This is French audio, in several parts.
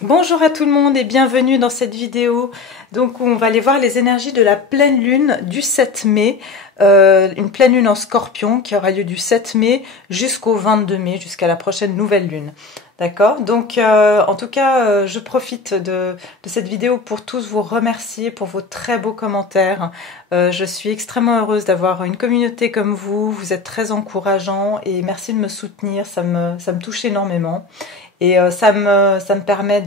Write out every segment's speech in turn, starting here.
Bonjour à tout le monde et bienvenue dans cette vidéo. Donc on va aller voir les énergies de la pleine lune du 7 mai, une pleine lune en Scorpion qui aura lieu du 7 mai jusqu'au 22 mai, jusqu'à la prochaine nouvelle lune. D'accord? Donc en tout cas, je profite de cette vidéo pour tous vous remercier pour vos très beaux commentaires. Je suis extrêmement heureuse d'avoir une communauté comme vous êtes très encourageants et merci de me soutenir, ça me touche énormément. Et ça me permet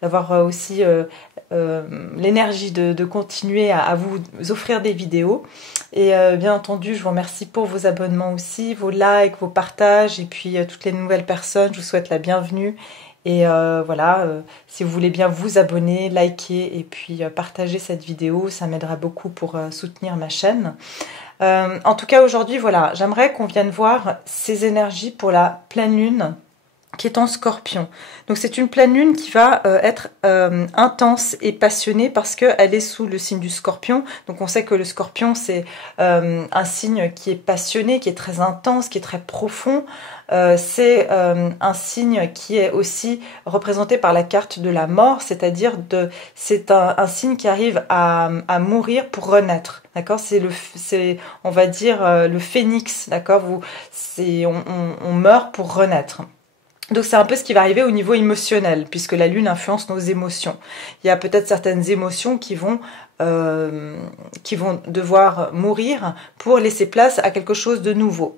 d'avoir aussi l'énergie de continuer à vous offrir des vidéos. Et bien entendu, je vous remercie pour vos abonnements aussi, vos likes, vos partages, et puis toutes les nouvelles personnes, je vous souhaite la bienvenue. Et si vous voulez bien vous abonner, liker et puis partager cette vidéo, ça m'aidera beaucoup pour soutenir ma chaîne. En tout cas, aujourd'hui, voilà, j'aimerais qu'on vienne voir ces énergies pour la pleine lune qui est en Scorpion. Donc c'est une pleine lune qui va être intense et passionnée parce qu'elle est sous le signe du Scorpion. Donc on sait que le Scorpion c'est un signe qui est passionné, qui est très intense, qui est très profond. C'est un signe qui est aussi représenté par la carte de la mort, c'est-à-dire c'est un signe qui arrive à mourir pour renaître. D'accord, on va dire le phénix. D'accord, on meurt pour renaître. Donc c'est un peu ce qui va arriver au niveau émotionnel, puisque la lune influence nos émotions. Il y a peut-être certaines émotions qui vont devoir mourir pour laisser place à quelque chose de nouveau.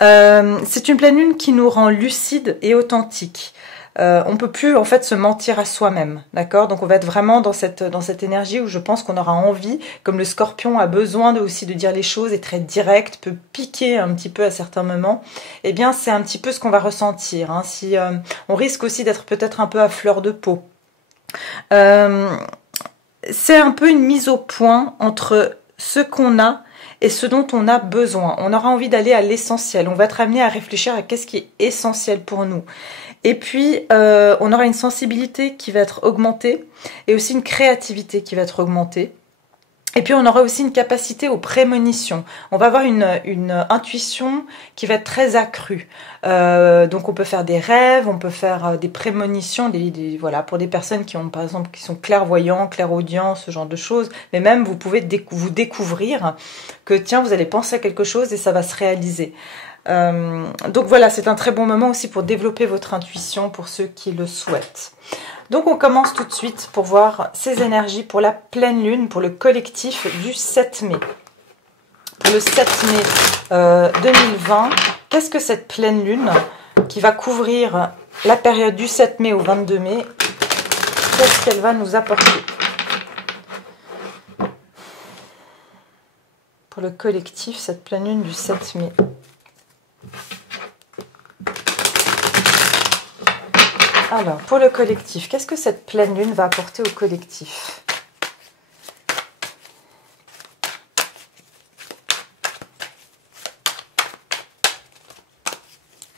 C'est une pleine lune qui nous rend lucides et authentiques. On peut plus en fait se mentir à soi-même, d'accord? Donc on va être vraiment dans cette énergie où je pense qu'on aura envie, comme le Scorpion a besoin aussi de dire les choses, est très direct, peut piquer un petit peu à certains moments. Eh bien c'est un petit peu ce qu'on va ressentir. Hein. On risque aussi d'être peut-être un peu à fleur de peau. C'est un peu une mise au point entre ce qu'on a et ce dont on a besoin. On aura envie d'aller à l'essentiel. On va être amené à réfléchir à qu'est-ce qui est essentiel pour nous. Et puis, on aura une sensibilité qui va être augmentée et aussi une créativité qui va être augmentée. Et puis, on aura aussi une capacité aux prémonitions. On va avoir une intuition qui va être très accrue. Donc, on peut faire des rêves, on peut faire des prémonitions, voilà, pour des personnes qui ont, par exemple, qui sont clairvoyants, clairaudients, ce genre de choses. Mais même, vous pouvez vous découvrir que, tiens, vous allez penser à quelque chose et ça va se réaliser. Donc voilà, c'est un très bon moment aussi pour développer votre intuition pour ceux qui le souhaitent. Donc on commence tout de suite pour voir ces énergies pour la pleine lune, pour le collectif du 7 mai. Pour le 7 mai 2020, qu'est-ce que cette pleine lune qui va couvrir la période du 7 mai au 22 mai, qu'est-ce qu'elle va nous apporter? Pour le collectif, cette pleine lune du 7 mai. Alors, pour le collectif, qu'est-ce que cette pleine lune va apporter au collectif?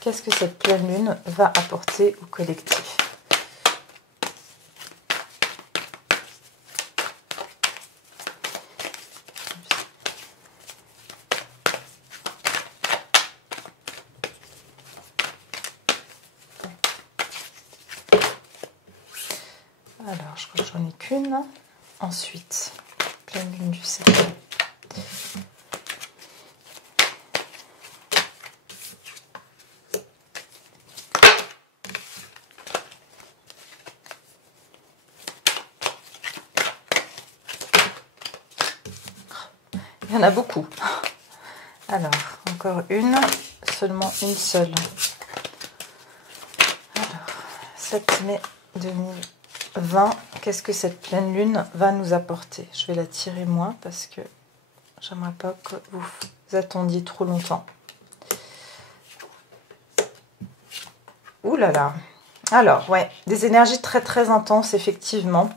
Qu'est-ce que cette pleine lune va apporter au collectif? Alors, je crois que j'en ai qu'une. Ensuite, pleine lune du 7 mai. Il y en a beaucoup. Alors, encore une, seulement une seule. Alors, 7 mai 2020, qu'est-ce que cette pleine lune va nous apporter? Je vais la tirer moi parce que j'aimerais pas que vous attendiez trop longtemps. Ouh là là. Alors, ouais, des énergies très très intenses, effectivement.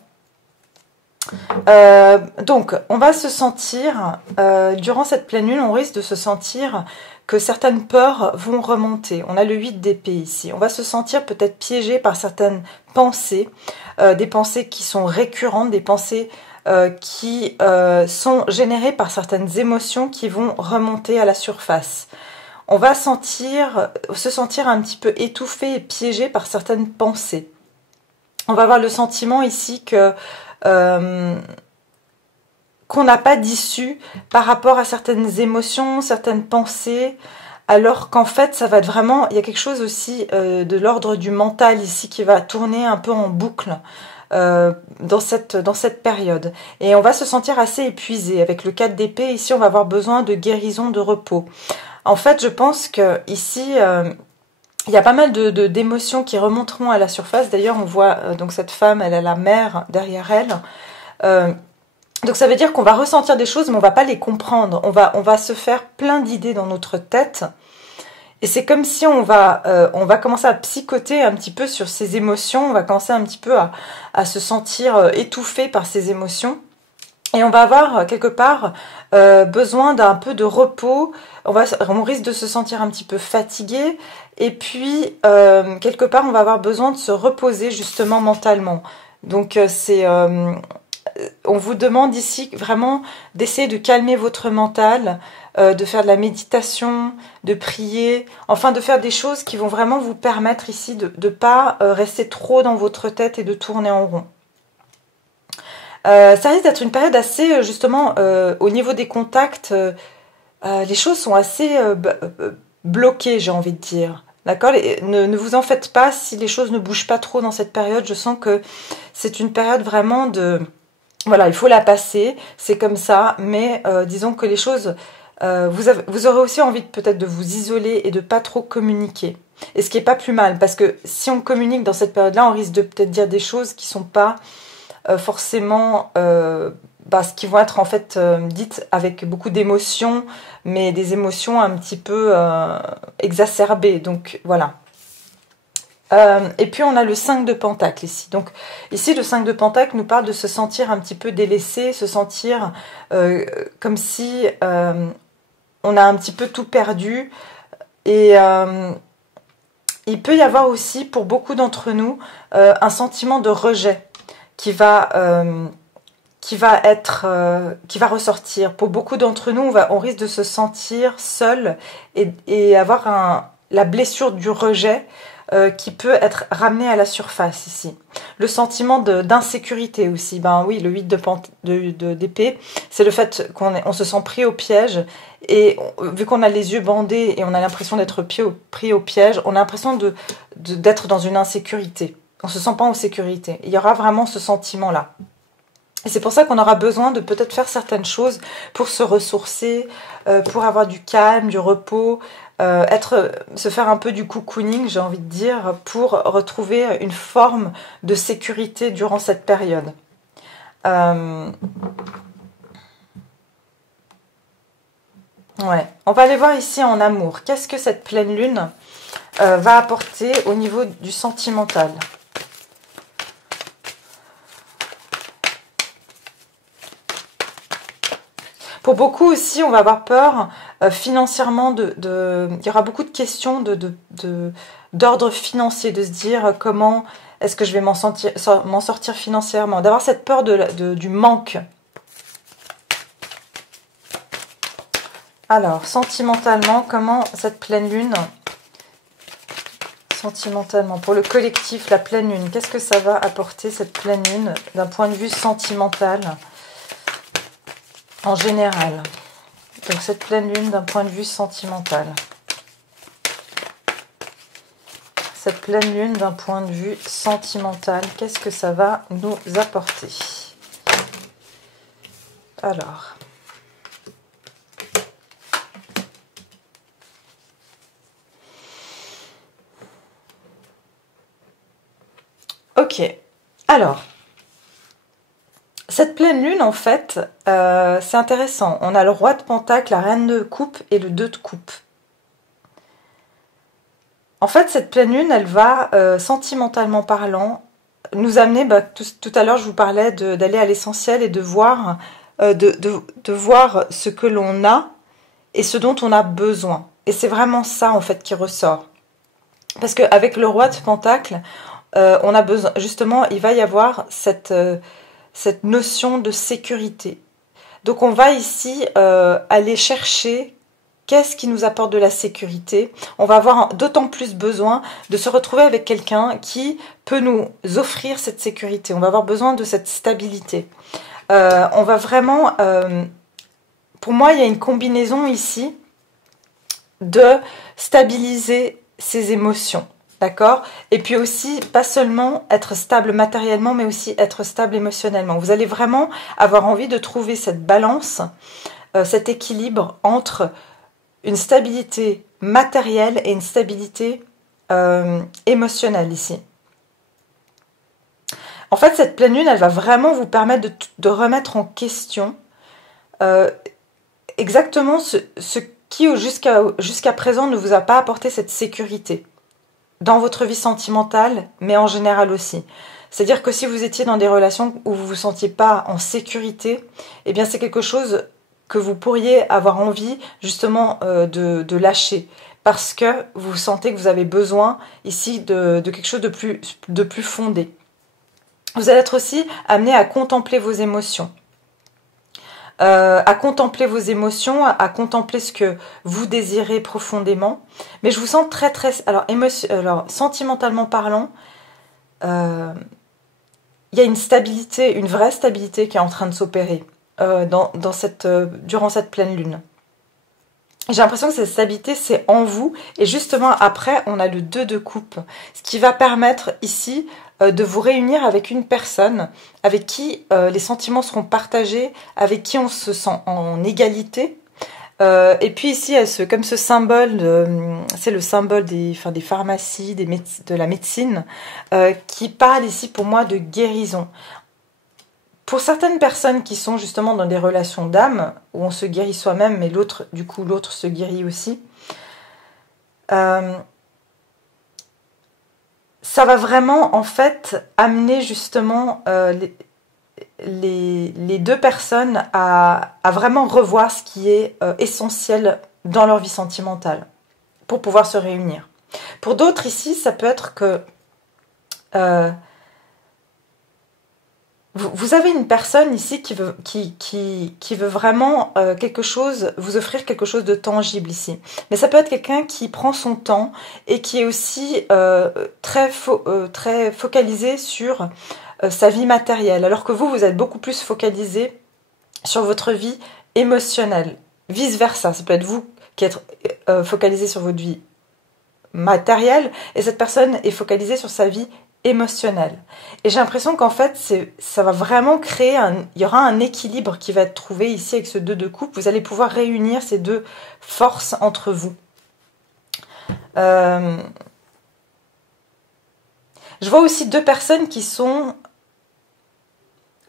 Donc, on va se sentir, durant cette pleine lune, on risque de se sentir que certaines peurs vont remonter. On a le 8 d'épée ici. On va se sentir peut-être piégé par certaines pensées, des pensées qui sont récurrentes, des pensées qui sont générées par certaines émotions qui vont remonter à la surface. on va se sentir un petit peu étouffé et piégé par certaines pensées. On va avoir le sentiment ici que qu'on n'a pas d'issue par rapport à certaines émotions, certaines pensées, alors qu'en fait, ça va être vraiment... Il y a quelque chose aussi de l'ordre du mental ici qui va tourner un peu en boucle dans cette période. Et on va se sentir assez épuisé. Avec le 4 d'épée, ici, on va avoir besoin de guérison, de repos. En fait, je pense que ici... il y a pas mal d'émotions qui remonteront à la surface. D'ailleurs, on voit donc cette femme, elle a la mer derrière elle. Donc ça veut dire qu'on va ressentir des choses, mais on va pas les comprendre. On va se faire plein d'idées dans notre tête. Et c'est comme si on va commencer à psychoter un petit peu sur ces émotions. On va commencer un petit peu à se sentir étouffé par ces émotions. Et on va avoir quelque part besoin d'un peu de repos. On risque de se sentir un petit peu fatigué. Et puis, quelque part, on va avoir besoin de se reposer justement mentalement. Donc, on vous demande ici vraiment d'essayer de calmer votre mental, de faire de la méditation, de prier, enfin de faire des choses qui vont vraiment vous permettre ici de ne pas rester trop dans votre tête et de tourner en rond. Ça risque d'être une période assez, justement, au niveau des contacts, les choses sont assez bloquées, j'ai envie de dire. D'accord ? Ne vous en faites pas si les choses ne bougent pas trop dans cette période. Je sens que c'est une période vraiment de... Voilà, il faut la passer, c'est comme ça, mais disons que les choses... vous aurez aussi envie peut-être de vous isoler et de pas trop communiquer. Et ce qui n'est pas plus mal, parce que si on communique dans cette période-là, on risque de peut-être dire des choses qui sont pas forcément... ce qui vont être en fait dites avec beaucoup d'émotions, mais des émotions un petit peu exacerbées. Donc voilà. Et puis on a le 5 de Pentacle ici. Donc ici le 5 de Pentacle nous parle de se sentir un petit peu délaissé, se sentir comme si on a un petit peu tout perdu. Et il peut y avoir aussi pour beaucoup d'entre nous un sentiment de rejet qui va ressortir. Pour beaucoup d'entre nous, on risque de se sentir seul et avoir la blessure du rejet qui peut être ramenée à la surface ici. Le sentiment d'insécurité aussi. Ben oui, le 8 d'épée, c'est le fait qu'on se sent pris au piège. Et vu qu'on a les yeux bandés et on a l'impression d'être pris au piège, on a l'impression d'être dans une insécurité. On se sent pas en sécurité. Il y aura vraiment ce sentiment-là. Et c'est pour ça qu'on aura besoin de peut-être faire certaines choses pour se ressourcer, pour avoir du calme, du repos, se faire un peu du cocooning, j'ai envie de dire, pour retrouver une forme de sécurité durant cette période. Ouais. On va aller voir ici en amour. Qu'est-ce que cette pleine lune va apporter au niveau du sentimental ? Pour beaucoup aussi, on va avoir peur financièrement il y aura beaucoup de questions d'ordre financier, de se dire comment est-ce que je vais m'en sortir financièrement, d'avoir cette peur du manque. Alors, sentimentalement, comment cette pleine lune, sentimentalement, pour le collectif, la pleine lune, qu'est-ce que ça va apporter cette pleine lune d'un point de vue sentimental ? En général, donc cette pleine lune d'un point de vue sentimental. Cette pleine lune d'un point de vue sentimental, qu'est-ce que ça va nous apporter? Alors, ok, alors, cette pleine lune, en fait, c'est intéressant. On a le roi de Pentacle, la reine de coupe et le 2 de coupe. En fait, cette pleine lune, elle va, sentimentalement parlant, nous amener, tout à l'heure, je vous parlais d'aller à l'essentiel et de voir, de voir ce que l'on a et ce dont on a besoin. Et c'est vraiment ça, en fait, qui ressort. Parce qu'avec le roi de Pentacle, on a besoin, justement, il va y avoir cette notion de sécurité. Donc on va ici aller chercher qu'est-ce qui nous apporte de la sécurité. On va avoir d'autant plus besoin de se retrouver avec quelqu'un qui peut nous offrir cette sécurité. On va avoir besoin de cette stabilité. On va vraiment... pour moi, il y a une combinaison ici de stabiliser ses émotions. D'accord? Et puis aussi, pas seulement être stable matériellement, mais aussi être stable émotionnellement. Vous allez vraiment avoir envie de trouver cette balance, cet équilibre entre une stabilité matérielle et une stabilité émotionnelle ici. En fait, cette pleine lune, elle va vraiment vous permettre de remettre en question exactement ce qui jusqu'à présent ne vous a pas apporté cette sécurité. Dans votre vie sentimentale, mais en général aussi. C'est-à-dire que si vous étiez dans des relations où vous ne vous sentiez pas en sécurité, eh bien c'est quelque chose que vous pourriez avoir envie justement de lâcher. Parce que vous sentez que vous avez besoin ici de quelque chose de plus fondé. Vous allez être aussi amené à contempler vos émotions. À contempler vos émotions, à contempler ce que vous désirez profondément. Mais je vous sens très très... Alors sentimentalement parlant, il y a une stabilité, une vraie stabilité qui est en train de s'opérer durant cette pleine lune. J'ai l'impression que cette stabilité, c'est en vous. Et justement, après, on a le 2 de coupe. Ce qui va permettre ici de vous réunir avec une personne avec qui les sentiments seront partagés, avec qui on se sent en égalité. Et puis ici, comme ce symbole, c'est le symbole des pharmacies, de la médecine, qui parle ici pour moi de guérison. Pour certaines personnes qui sont justement dans des relations d'âme, où on se guérit soi-même, mais l'autre se guérit aussi, ça va vraiment en fait amener justement les deux personnes à vraiment revoir ce qui est essentiel dans leur vie sentimentale pour pouvoir se réunir. Pour d'autres ici, ça peut être que vous avez une personne ici qui veut vraiment vous offrir quelque chose de tangible ici. Mais ça peut être quelqu'un qui prend son temps et qui est aussi très focalisé sur sa vie matérielle. Alors que vous êtes beaucoup plus focalisé sur votre vie émotionnelle. Vice versa, ça peut être vous qui êtes focalisé sur votre vie matérielle et cette personne est focalisée sur sa vie émotionnelle. Et j'ai l'impression qu'en fait, ça va vraiment créer il y aura un équilibre qui va être trouvé ici avec ce 2 de coupe. Vous allez pouvoir réunir ces deux forces entre vous. Je vois aussi deux personnes qui sont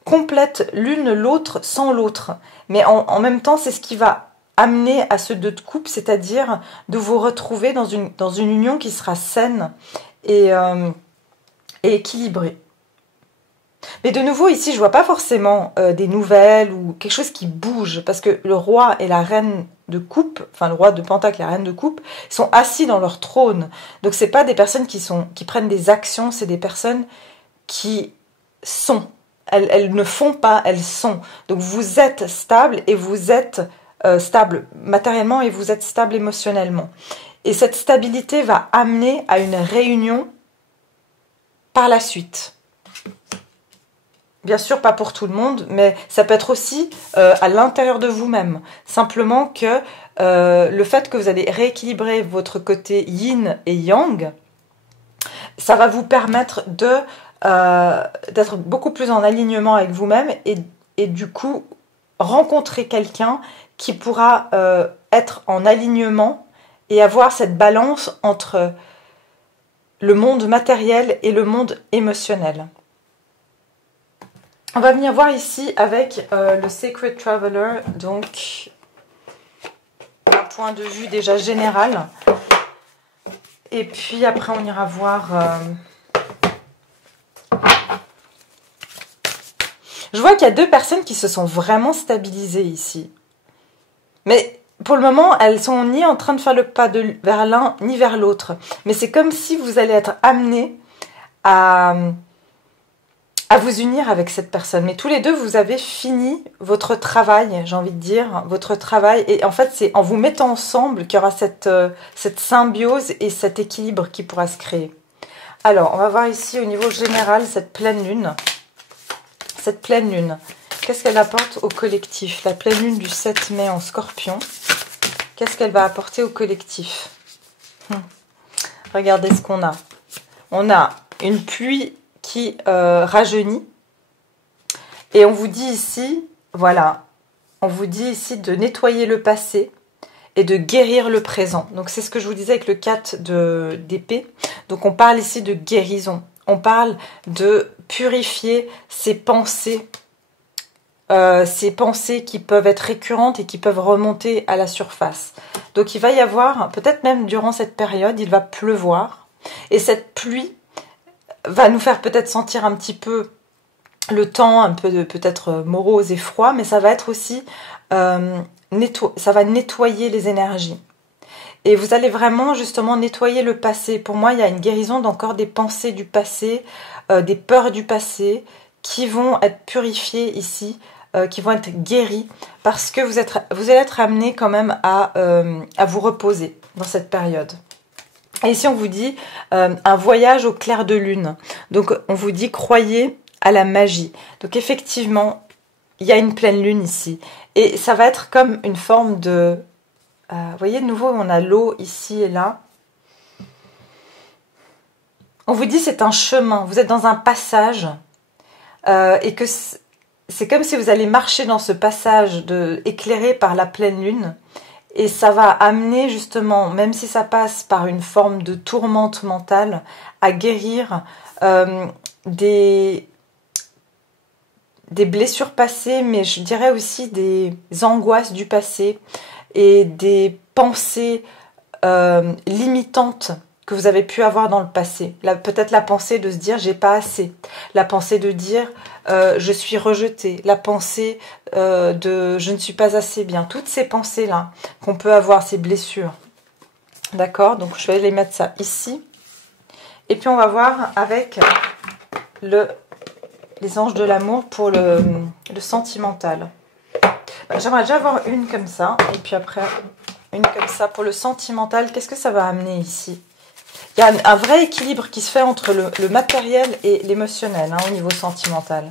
complètes l'une l'autre sans l'autre. Mais en même temps, c'est ce qui va amener à ce 2 de coupe, c'est-à-dire de vous retrouver dans une union qui sera saine et équilibré. Mais de nouveau, ici, je vois pas forcément des nouvelles ou quelque chose qui bouge, parce que le roi et la reine de coupe, enfin le roi de pentacle et la reine de coupe, sont assis dans leur trône. Donc c'est pas des personnes qui prennent des actions, c'est des personnes qui sont. Elles ne font pas, elles sont. Donc vous êtes stable et vous êtes stable matériellement et vous êtes stable émotionnellement. Et cette stabilité va amener à une réunion par la suite. Bien sûr, pas pour tout le monde, mais ça peut être aussi à l'intérieur de vous-même. Simplement que le fait que vous allez rééquilibrer votre côté yin et yang, ça va vous permettre d'être beaucoup plus en alignement avec vous-même et du coup rencontrer quelqu'un qui pourra être en alignement et avoir cette balance entre le monde matériel et le monde émotionnel. On va venir voir ici avec le Sacred Traveler, donc un point de vue déjà général. Et puis après on ira voir... Je vois qu'il y a deux personnes qui se sont vraiment stabilisées ici. Mais pour le moment, elles sont ni en train de faire le pas vers l'un ni vers l'autre. Mais c'est comme si vous allez être amené à à vous unir avec cette personne. Mais tous les deux, vous avez fini votre travail, j'ai envie de dire, votre travail. Et en fait, c'est en vous mettant ensemble qu'il y aura cette symbiose et cet équilibre qui pourra se créer. Alors, on va voir ici au niveau général cette pleine lune. Cette pleine lune, qu'est-ce qu'elle apporte au collectif? La pleine lune du 7 mai en Scorpion, qu'est-ce qu'elle va apporter au collectif? Regardez ce qu'on a. On a une pluie qui rajeunit. Et on vous dit ici, voilà, on vous dit ici de nettoyer le passé et de guérir le présent. Donc c'est ce que je vous disais avec le 4 d'épée. Donc on parle ici de guérison. On parle de purifier ces pensées qui peuvent être récurrentes et qui peuvent remonter à la surface. Donc il va y avoir, peut-être même durant cette période, il va pleuvoir. Et cette pluie va nous faire peut-être sentir un petit peu le temps, un peu peut-être morose et froid, mais ça va être aussi, ça va nettoyer les énergies. Et vous allez vraiment justement nettoyer le passé. Pour moi, il y a une guérison d'encore des pensées du passé, des peurs du passé, qui vont être purifiées ici, qui vont être guéries, parce que vous allez être amené quand même à vous reposer dans cette période. Et ici, on vous dit un voyage au clair de lune. Donc, on vous dit croyez à la magie. Donc, effectivement, il y a une pleine lune ici. Et ça va être comme une forme de... vous voyez, de nouveau, on a l'eau ici et là. On vous dit c'est un chemin. Vous êtes dans un passage et que c'est comme si vous allez marcher dans ce passage éclairé par la pleine lune. Et ça va amener justement, même si ça passe par une forme de tourmente mentale, à guérir des blessures passées, mais je dirais aussi des angoisses du passé et des pensées limitantes que vous avez pu avoir dans le passé. Peut-être la pensée de se dire j'ai pas assez, la pensée de dire je suis rejetée, la pensée de je ne suis pas assez bien, toutes ces pensées là qu'on peut avoir, ces blessures. D'accord, donc je vais les mettre ça ici et puis on va voir avec les anges de l'amour pour le sentimental. J'aimerais déjà avoir une comme ça et puis après une comme ça pour le sentimental. Qu'est-ce que ça va amener ici? Il y a un vrai équilibre qui se fait entre le matériel et l'émotionnel au niveau sentimental.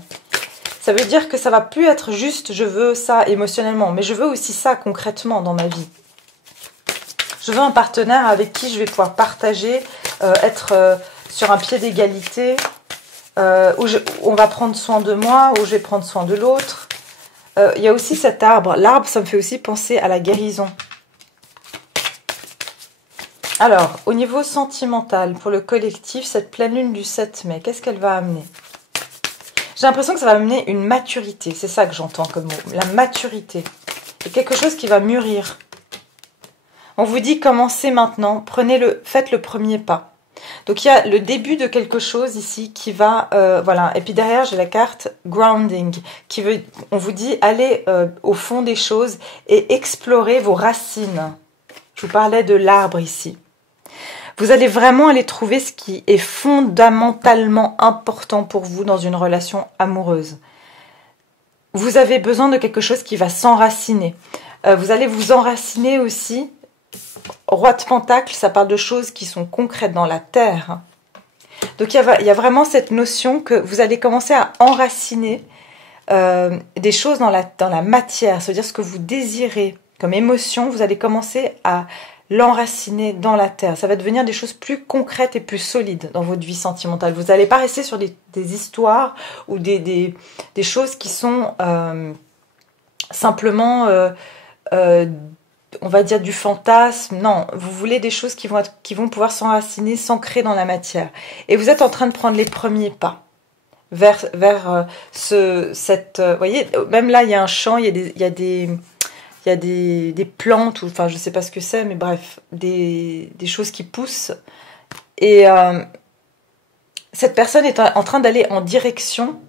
Ça veut dire que ça va plus être juste je veux ça émotionnellement, mais je veux aussi ça concrètement dans ma vie. Je veux un partenaire avec qui je vais pouvoir partager, être sur un pied d'égalité, où on va prendre soin de moi, où je vais prendre soin de l'autre. Il y a aussi cet arbre. L'arbre, ça me fait aussi penser à la guérison. Alors, au niveau sentimental, pour le collectif, cette pleine lune du 7 mai, qu'est-ce qu'elle va amener? J'ai l'impression que ça va amener une maturité. C'est ça que j'entends comme mot. La maturité. C'est quelque chose qui va mûrir. On vous dit commencez maintenant. Faites le premier pas. Donc, il y a le début de quelque chose ici qui va... voilà. Et puis derrière, j'ai la carte grounding. On vous dit allez au fond des choses et explorez vos racines. Je vous parlais de l'arbre ici. Vous allez vraiment aller trouver ce qui est fondamentalement important pour vous dans une relation amoureuse. Vous avez besoin de quelque chose qui va s'enraciner. Vous allez vous enraciner aussi. Roi de Pentacle, ça parle de choses qui sont concrètes dans la terre. Donc il y a vraiment cette notion que vous allez commencer à enraciner des choses dans la matière. C'est-à-dire ce que vous désirez comme émotion, vous allez commencer à l'enraciner dans la terre. Ça va devenir des choses plus concrètes et plus solides dans votre vie sentimentale. Vous n'allez pas rester sur des histoires ou des choses qui sont simplement, on va dire, du fantasme. Non, vous voulez des choses qui vont pouvoir s'enraciner, s'ancrer dans la matière. Et vous êtes en train de prendre les premiers pas vers vous voyez, même là, il y a un champ, il y a des plantes, enfin je ne sais pas ce que c'est, mais bref, des choses qui poussent. Et cette personne est en train d'aller en direction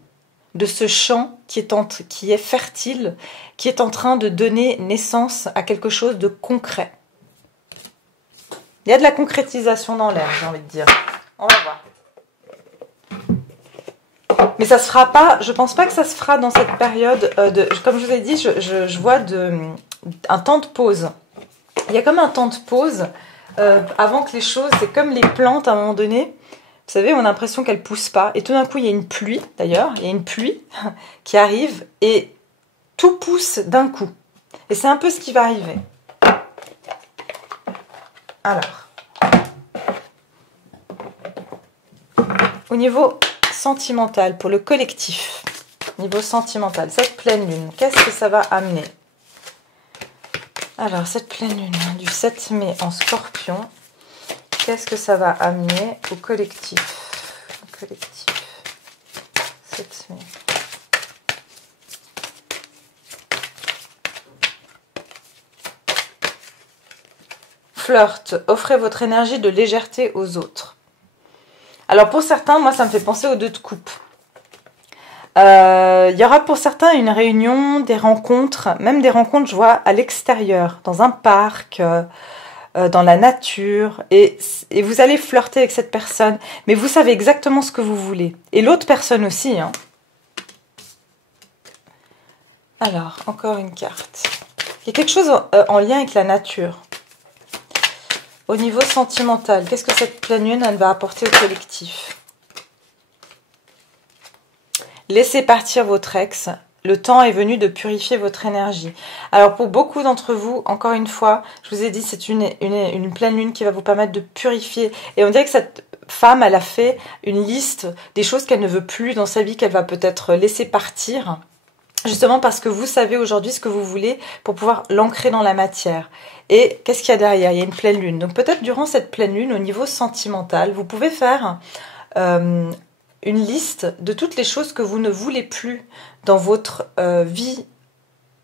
de ce champ qui est fertile, qui est en train de donner naissance à quelque chose de concret. Il y a de la concrétisation dans l'air, j'ai envie de dire. On va voir. Mais ça se fera pas, je pense pas que ça se fera dans cette période comme je vous ai dit, je vois un temps de pause. Il y a comme un temps de pause avant que les choses, c'est comme les plantes à un moment donné, vous savez, on a l'impression qu'elles poussent pas. Et tout d'un coup, il y a une pluie, d'ailleurs, il y a une pluie qui arrive et tout pousse d'un coup. Et c'est un peu ce qui va arriver. Alors, au niveau sentimental, pour le collectif, niveau sentimental, cette pleine lune, qu'est-ce que ça va amener? Alors, cette pleine lune du 7 mai en Scorpion, qu'est-ce que ça va amener au collectif? Au collectif, 7 mai. Flirt, offrez votre énergie de légèreté aux autres. Alors pour certains, moi ça me fait penser aux 2 de coupe. Il y aura pour certains une réunion, des rencontres, même des rencontres, je vois, à l'extérieur, dans un parc, dans la nature, et vous allez flirter avec cette personne, mais vous savez exactement ce que vous voulez. Et l'autre personne aussi. Hein. Alors, encore une carte. Il y a quelque chose en lien avec la nature. Au niveau sentimental, qu'est-ce que cette pleine lune elle va apporter au collectif? Laissez partir votre ex. Le temps est venu de purifier votre énergie. Alors pour beaucoup d'entre vous, encore une fois, je vous ai dit, c'est une pleine lune qui va vous permettre de purifier. Et on dirait que cette femme, elle a fait une liste des choses qu'elle ne veut plus dans sa vie, qu'elle va peut-être laisser partir. Justement parce que vous savez aujourd'hui ce que vous voulez pour pouvoir l'ancrer dans la matière. Et qu'est-ce qu'il y a derrière? Il y a une pleine lune. Donc peut-être durant cette pleine lune, au niveau sentimental, vous pouvez faire une liste de toutes les choses que vous ne voulez plus dans votre vie.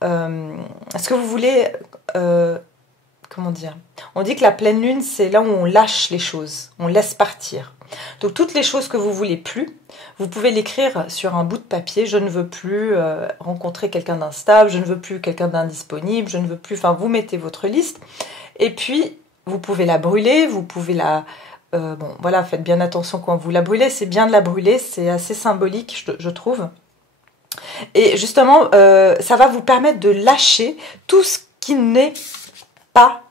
Est-ce que vous voulez... comment dire? On dit que la pleine lune, c'est là où on lâche les choses, on laisse partir. Donc toutes les choses que vous voulez plus, vous pouvez l'écrire sur un bout de papier. Je ne veux plus rencontrer quelqu'un d'instable, je ne veux plus quelqu'un d'indisponible, je ne veux plus... Enfin, vous mettez votre liste. Et puis, vous pouvez la brûler, vous pouvez la... bon, voilà, faites bien attention quand vous la brûlez. C'est bien de la brûler, c'est assez symbolique, je trouve. Et justement, ça va vous permettre de lâcher tout ce qui n'est pas...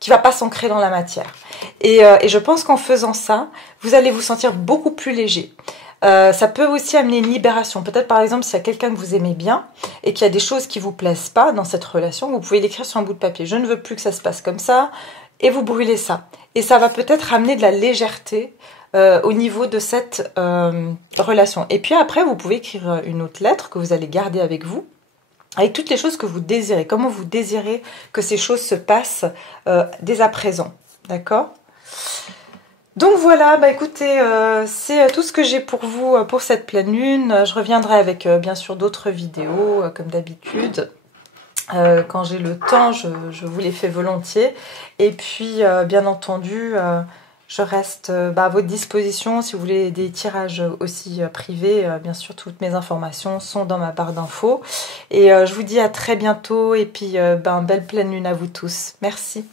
qui ne va pas s'ancrer dans la matière. Et je pense qu'en faisant ça, vous allez vous sentir beaucoup plus léger. Ça peut aussi amener une libération. Peut-être par exemple, s'il y a quelqu'un que vous aimez bien et qu'il y a des choses qui ne vous plaisent pas dans cette relation, vous pouvez l'écrire sur un bout de papier. Je ne veux plus que ça se passe comme ça. Et vous brûlez ça. Et ça va peut-être amener de la légèreté au niveau de cette relation. Et puis après, vous pouvez écrire une autre lettre que vous allez garder avec vous, avec toutes les choses que vous désirez. Comment vous désirez que ces choses se passent dès à présent. D'accord ? Donc voilà, bah écoutez, c'est tout ce que j'ai pour vous pour cette pleine lune. Je reviendrai avec bien sûr d'autres vidéos, comme d'habitude. Quand j'ai le temps, je vous les fais volontiers. Et puis, bien entendu, je reste à votre disposition si vous voulez des tirages aussi privés. Bien sûr, toutes mes informations sont dans ma barre d'infos. Et je vous dis à très bientôt. Et puis, belle pleine lune à vous tous. Merci.